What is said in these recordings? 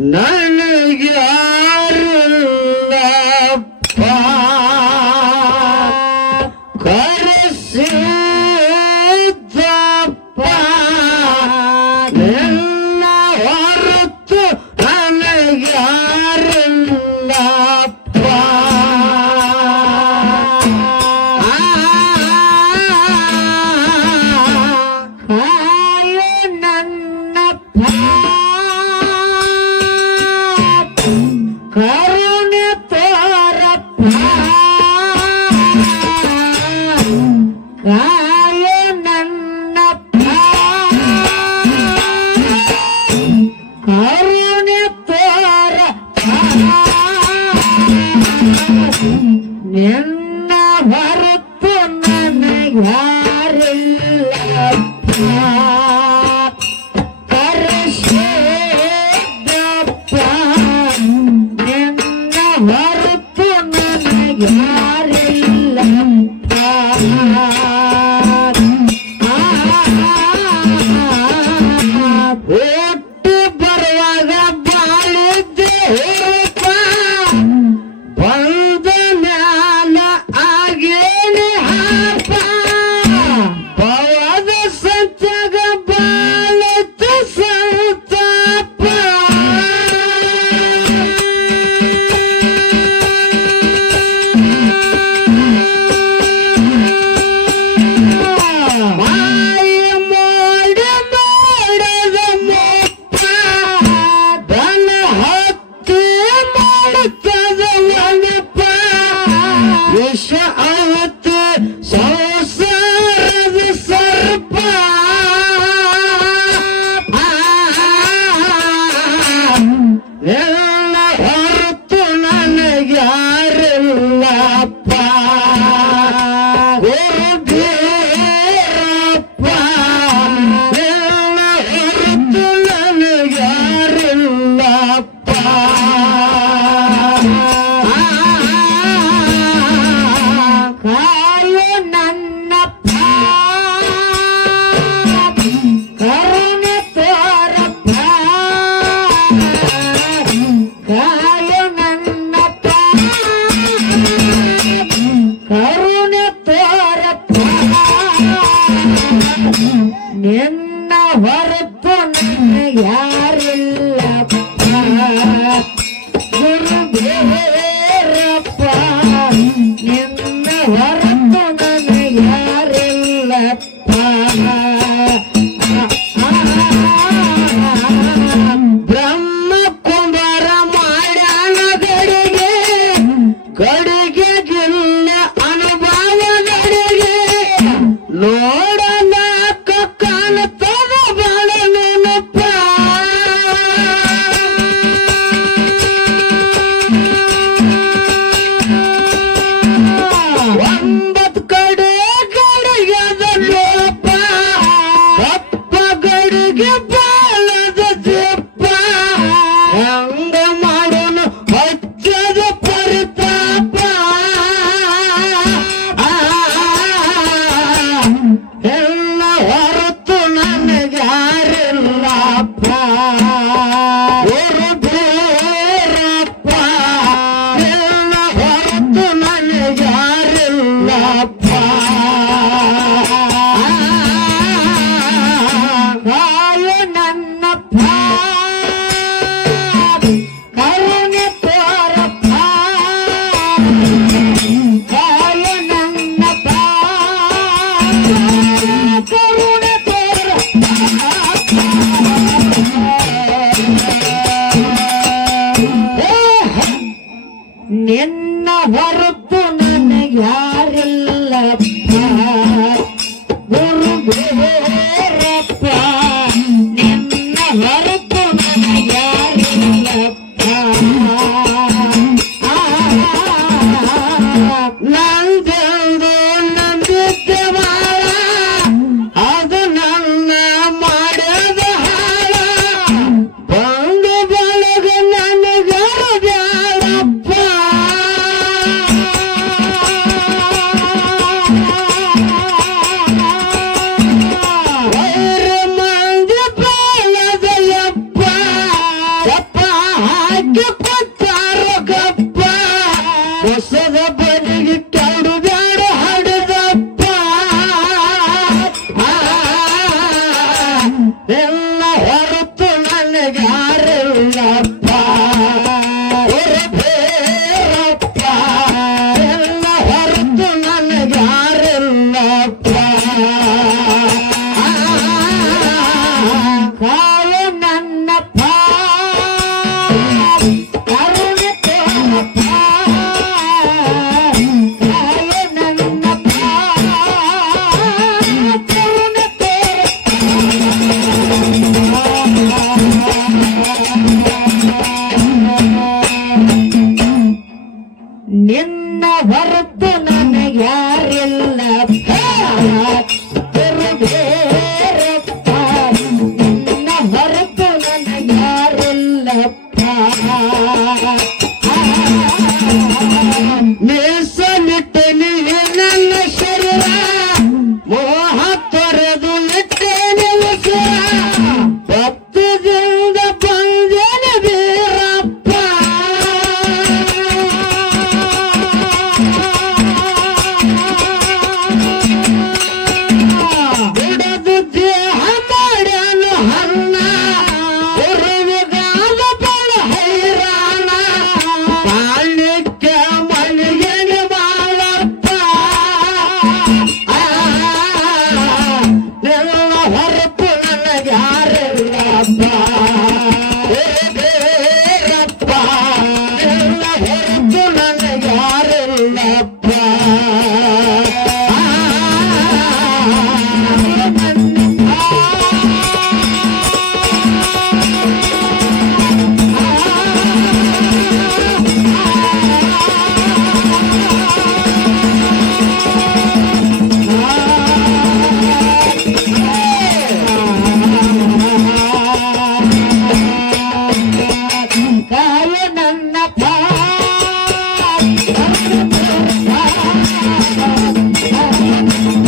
ना ನಿನ್ನ ಹೊರತು ನನಗ್ಯಾರಿಲ್ಲಪ್ಪ Yeah. ನನಗೆ Hey.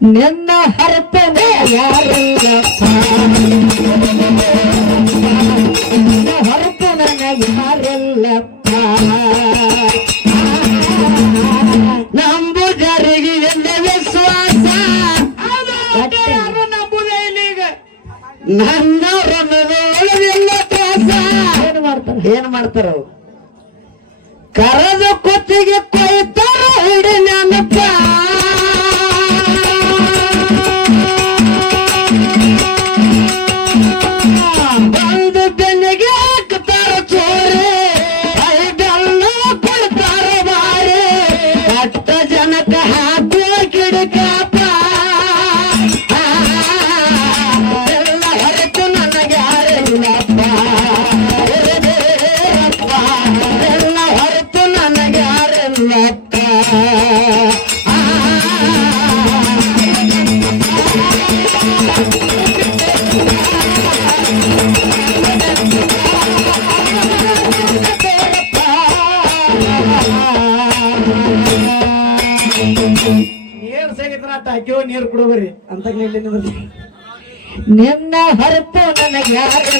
ನಿನ್ನ ಹರಪನೆ ಯಾರಲ್ಲ ನಿನ್ನ ಹರಪನ ಯಾರಲ್ಲ ನಂಬು ಜರಿಗೆ ಎಂದ ವಿಶ್ವಾಸ ನನ್ನವರನ್ನು ನೋಡೋದೆಲ್ಲ ತ್ರಾಸ. ಏನ್ ಮಾಡ್ತಾರ? ಏನ್ ಮಾಡ್ತಾರ ಅವ್ರು ಸಂತಂಗಿಲ್ಲಿ ನಿಮ್ಮಲ್ಲಿ ನಿನ್ನ ಹೊರತು ನನಗೆ ಯಾರು